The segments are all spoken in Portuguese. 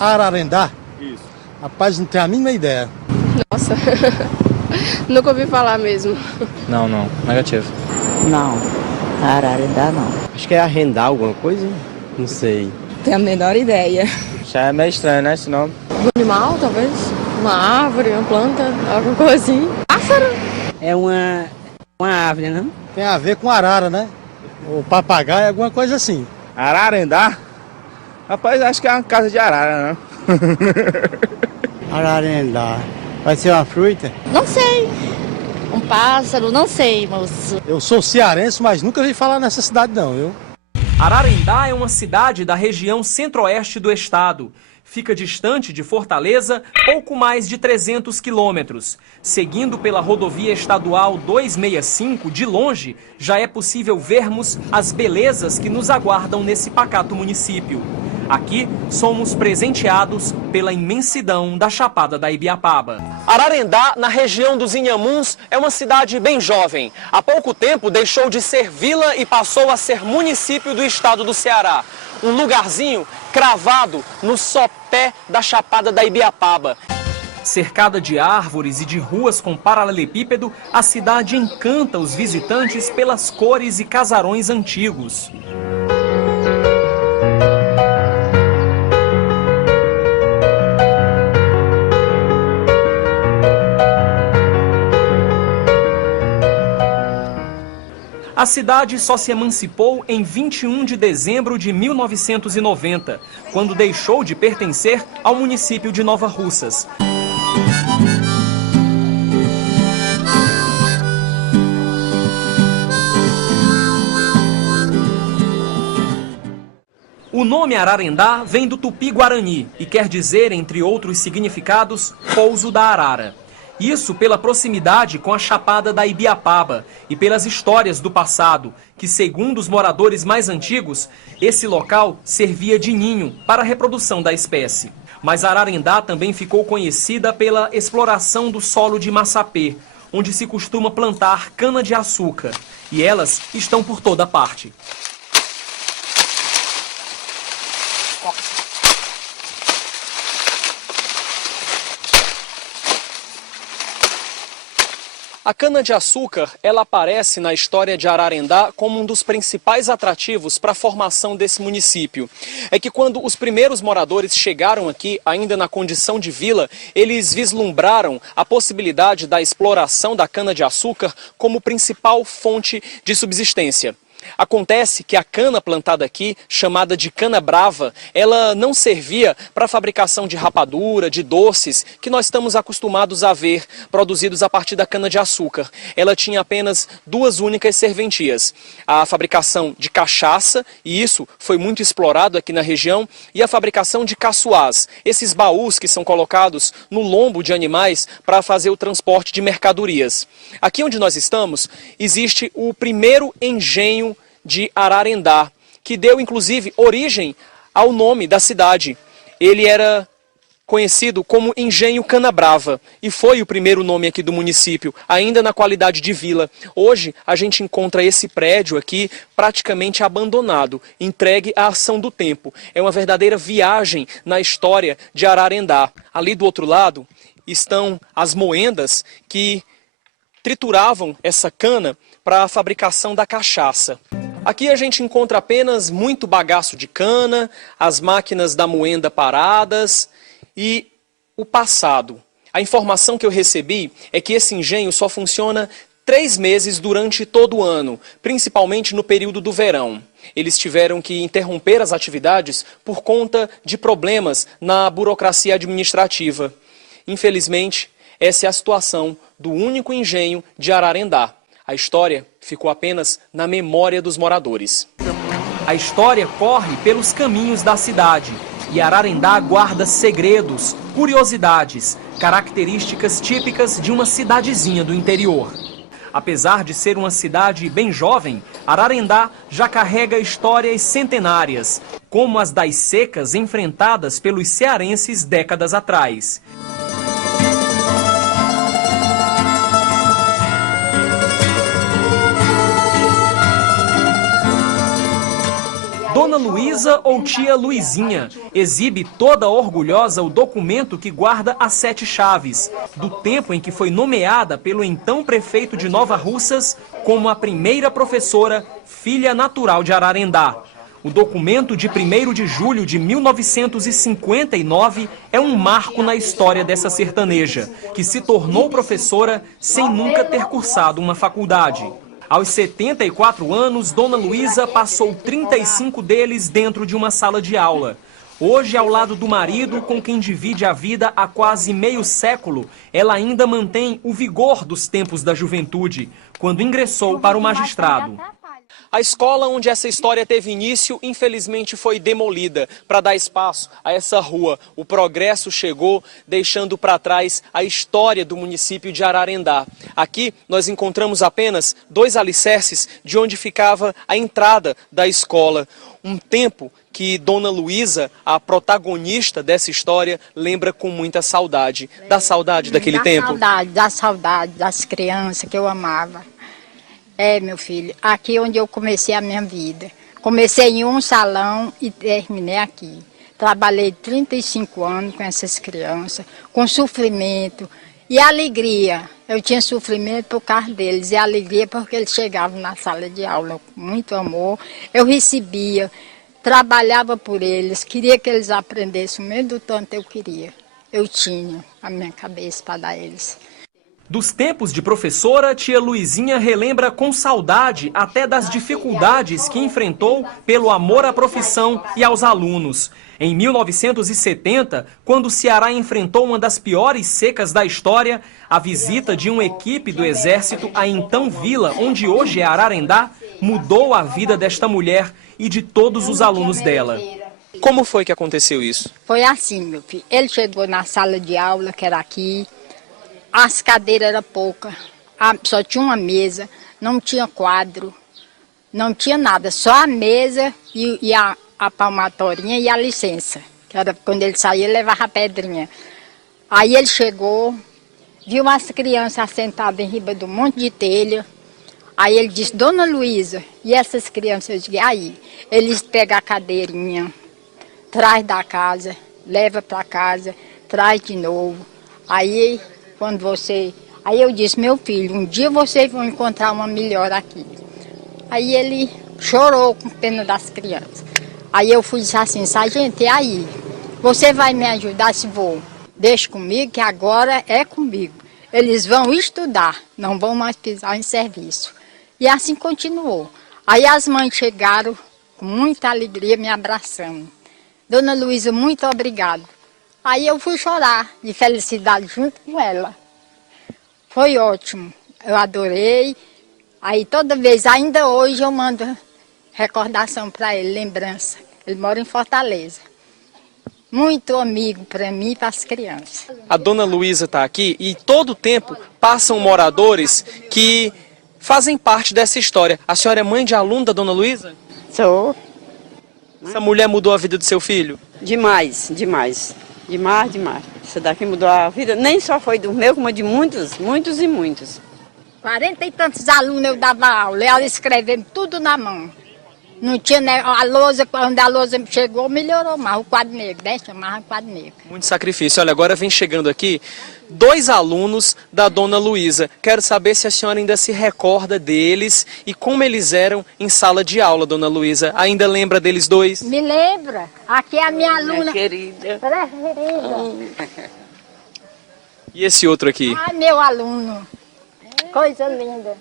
Ararendá? Isso. Rapaz, não tenho a mínima ideia. Nossa, nunca ouvi falar mesmo. Não, negativo. Não, Ararendá não. Acho que é arrendar alguma coisa? Não sei. Tenho a menor ideia. Já é meio estranho, né, esse nome? Um animal, talvez? Uma árvore, uma planta, alguma coisa assim. Pássaro? É uma árvore, não? Tem a ver com arara, né? O papagaio, alguma coisa assim. Ararendá? Rapaz, acho que é uma casa de arara, né? Ararendá. Vai ser uma fruta? Não sei. Um pássaro, não sei, moço. Eu sou cearense, mas nunca vi falar nessa cidade não, viu? Ararendá é uma cidade da região centro-oeste do estado. Fica distante de Fortaleza, pouco mais de 300 quilômetros. Seguindo pela rodovia estadual 265, de longe, já é possível vermos as belezas que nos aguardam nesse pacato município. Aqui, somos presenteados pela imensidão da Chapada da Ibiapaba. Ararendá, na região dos Inhamuns, é uma cidade bem jovem. Há pouco tempo deixou de ser vila e passou a ser município do estado do Ceará. Um lugarzinho cravado no sopé da Chapada da Ibiapaba. Cercada de árvores e de ruas com paralelepípedo, a cidade encanta os visitantes pelas cores e casarões antigos. A cidade só se emancipou em 21 de dezembro de 1990, quando deixou de pertencer ao município de Nova Russas. O nome Ararendá vem do tupi-guarani e quer dizer, entre outros significados, pouso da arara. Isso pela proximidade com a Chapada da Ibiapaba e pelas histórias do passado, que, segundo os moradores mais antigos, esse local servia de ninho para a reprodução da espécie. Mas Ararendá também ficou conhecida pela exploração do solo de Massapê, onde se costuma plantar cana-de-açúcar, e elas estão por toda parte. A cana-de-açúcar, ela aparece na história de Ararendá como um dos principais atrativos para a formação desse município. É que quando os primeiros moradores chegaram aqui, ainda na condição de vila, eles vislumbraram a possibilidade da exploração da cana-de-açúcar como principal fonte de subsistência. Acontece que a cana plantada aqui, chamada de cana brava, ela não servia para a fabricação de rapadura, de doces, que nós estamos acostumados a ver produzidos a partir da cana-de-açúcar. Ela tinha apenas duas únicas serventias: a fabricação de cachaça, e isso foi muito explorado aqui na região, e a fabricação de caçoás, esses baús que são colocados no lombo de animais para fazer o transporte de mercadorias. Aqui onde nós estamos, existe o primeiro engenho de Ararendá, que deu inclusive origem ao nome da cidade. Ele era conhecido como Engenho Canabrava e foi o primeiro nome aqui do município, ainda na qualidade de vila. Hoje a gente encontra esse prédio aqui praticamente abandonado, entregue à ação do tempo. É uma verdadeira viagem na história de Ararendá. Ali do outro lado estão as moendas que trituravam essa cana para a fabricação da cachaça. Aqui a gente encontra apenas muito bagaço de cana, as máquinas da moenda paradas e o passado. A informação que eu recebi é que esse engenho só funciona 3 meses durante todo o ano, principalmente no período do verão. Eles tiveram que interromper as atividades por conta de problemas na burocracia administrativa. Infelizmente, essa é a situação do único engenho de Ararendá. A história ficou apenas na memória dos moradores. A história corre pelos caminhos da cidade e Ararendá guarda segredos, curiosidades, características típicas de uma cidadezinha do interior. Apesar de ser uma cidade bem jovem, Ararendá já carrega histórias centenárias, como as das secas enfrentadas pelos cearenses décadas atrás. Dona Luísa ou tia Luizinha? Exibe toda orgulhosa o documento que guarda as 7 chaves, do tempo em que foi nomeada pelo então prefeito de Nova Russas como a primeira professora, filha natural de Ararendá. O documento de 1º de julho de 1959 é um marco na história dessa sertaneja, que se tornou professora sem nunca ter cursado uma faculdade. Aos 74 anos, Dona Luísa passou 35 deles dentro de uma sala de aula. Hoje, ao lado do marido, com quem divide a vida há quase meio século, ela ainda mantém o vigor dos tempos da juventude, quando ingressou para o magistrado. A escola onde essa história teve início, infelizmente, foi demolida para dar espaço a essa rua. O progresso chegou, deixando para trás a história do município de Ararendá. Aqui nós encontramos apenas 2 alicerces de onde ficava a entrada da escola. Um tempo que Dona Luísa, a protagonista dessa história, lembra com muita saudade. Dá saudade daquele tempo? Dá saudade das crianças que eu amava. É, meu filho, aqui onde eu comecei a minha vida. Comecei em um salão e terminei aqui. Trabalhei 35 anos com essas crianças, com sofrimento e alegria. Eu tinha sofrimento por causa deles e alegria porque eles chegavam na sala de aula com muito amor. Eu recebia, trabalhava por eles, queria que eles aprendessem o mesmo do tanto eu queria. Eu tinha a minha cabeça para dar a eles. Dos tempos de professora, tia Luizinha relembra com saudade até das dificuldades que enfrentou pelo amor à profissão e aos alunos. Em 1970, quando o Ceará enfrentou uma das piores secas da história, a visita de uma equipe do Exército à então vila, onde hoje é Ararendá, mudou a vida desta mulher e de todos os alunos dela. Como foi que aconteceu isso? Foi assim, meu filho. Ele chegou na sala de aula, que era aqui. As cadeiras eram poucas, só tinha uma mesa, não tinha quadro, não tinha nada, só a mesa e a palmatorinha e a licença, que era quando ele saía, ele levava a pedrinha. Aí ele chegou, viu umas crianças sentadas em riba de um monte de telha, aí ele disse, Dona Luísa, e essas crianças? Eu disse, aí, eles pegam a cadeirinha, traz da casa, leva para casa, traz de novo, aí... Aí eu disse, meu filho, um dia vocês vão encontrar uma melhor aqui. Aí ele chorou com pena das crianças. Aí eu fui e disse assim, sargento, e aí? Você vai me ajudar se vou? Deixa comigo, que agora é comigo. Eles vão estudar, não vão mais pisar em serviço. E assim continuou. Aí as mães chegaram com muita alegria me abraçando. Dona Luísa, muito obrigada. Aí eu fui chorar de felicidade junto com ela. Foi ótimo, eu adorei. Aí toda vez, ainda hoje eu mando recordação para ele, lembrança. Ele mora em Fortaleza. Muito amigo para mim e para as crianças. A Dona Luísa está aqui e todo tempo passam moradores que fazem parte dessa história. A senhora é mãe de aluno da Dona Luísa? Sou. Essa mulher mudou a vida do seu filho? Demais, demais. Demais, demais. Isso daqui mudou a vida, nem só foi do meu, como de muitos, muitos e muitos. 40 e tantos alunos eu dava aula, ela escrevendo tudo na mão. Não tinha, né, a lousa, quando a lousa chegou, melhorou mais, o quadro negro, né? Chamava quadro negro. Muito sacrifício. Olha, agora vem chegando aqui 2 alunos da Dona Luísa. Quero saber se a senhora ainda se recorda deles e como eles eram em sala de aula, Dona Luísa. Ainda lembra deles 2? Me lembra? Aqui é a minha aluna. Querida. Preferida. E esse outro aqui? Ai, meu aluno. Coisa linda.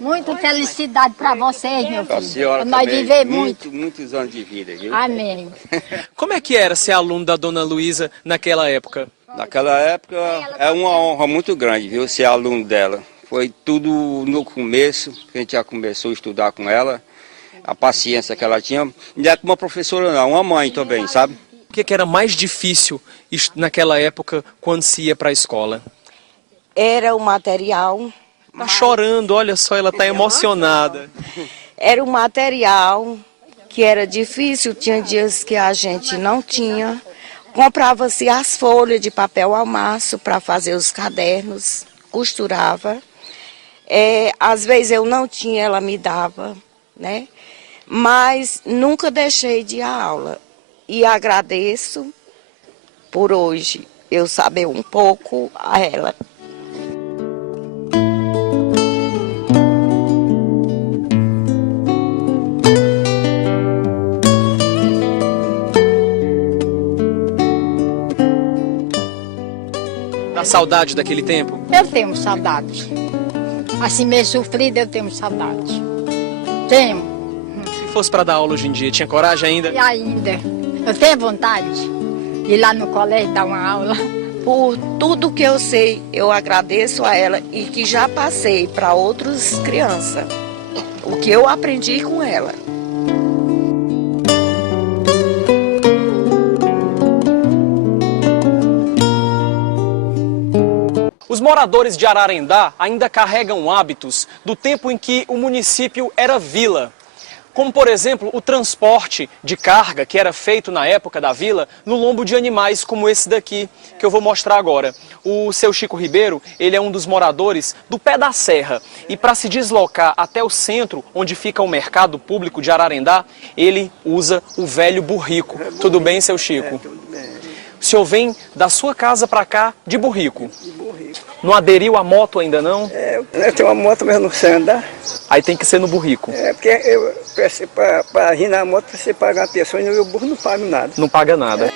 Muita felicidade para vocês, meu filho. A senhora nós também, viver muito. muitos anos de vida, viu? Amém. Como é que era ser aluno da Dona Luísa naquela época? Naquela época é uma honra muito grande, viu, ser aluno dela. Foi tudo no começo, que a gente já começou a estudar com ela, a paciência que ela tinha. Não é como uma professora não, uma mãe também, sabe? O que era mais difícil naquela época quando se ia para a escola? Era o material. Tá chorando, olha só, ela tá emocionada. Era o material que era difícil, tinha dias que a gente não tinha. Comprava-se as folhas de papel ao maço para fazer os cadernos, costurava. Às vezes eu não tinha, ela me dava, né? mas nunca deixei de ir à aula. E agradeço por hoje eu saber um pouco a ela. Dá saudade daquele tempo? Eu tenho saudade. Assim meio sofrida, eu tenho saudade. Tenho. Se fosse para dar aula hoje em dia, tinha coragem ainda? E ainda, eu tenho vontade de ir lá no colégio dar uma aula. Por tudo que eu sei, eu agradeço a ela e que já passei para outras crianças. O que eu aprendi com ela. Os moradores de Ararendá ainda carregam hábitos do tempo em que o município era vila. Como, por exemplo, o transporte de carga que era feito na época da vila no lombo de animais como esse daqui, que eu vou mostrar agora. O seu Chico Ribeiro, ele é um dos moradores do Pé da Serra. E para se deslocar até o centro, onde fica o mercado público de Ararendá, ele usa o velho burrico. Tudo bem, seu Chico? Tudo bem. O senhor vem da sua casa para cá de burrico? De burrico. Não aderiu à moto ainda não? Eu tenho uma moto, mas não sei andar. Aí tem que ser no burrico. Porque para ir na moto, você paga uma pessoa e o burro não paga nada. Não paga nada.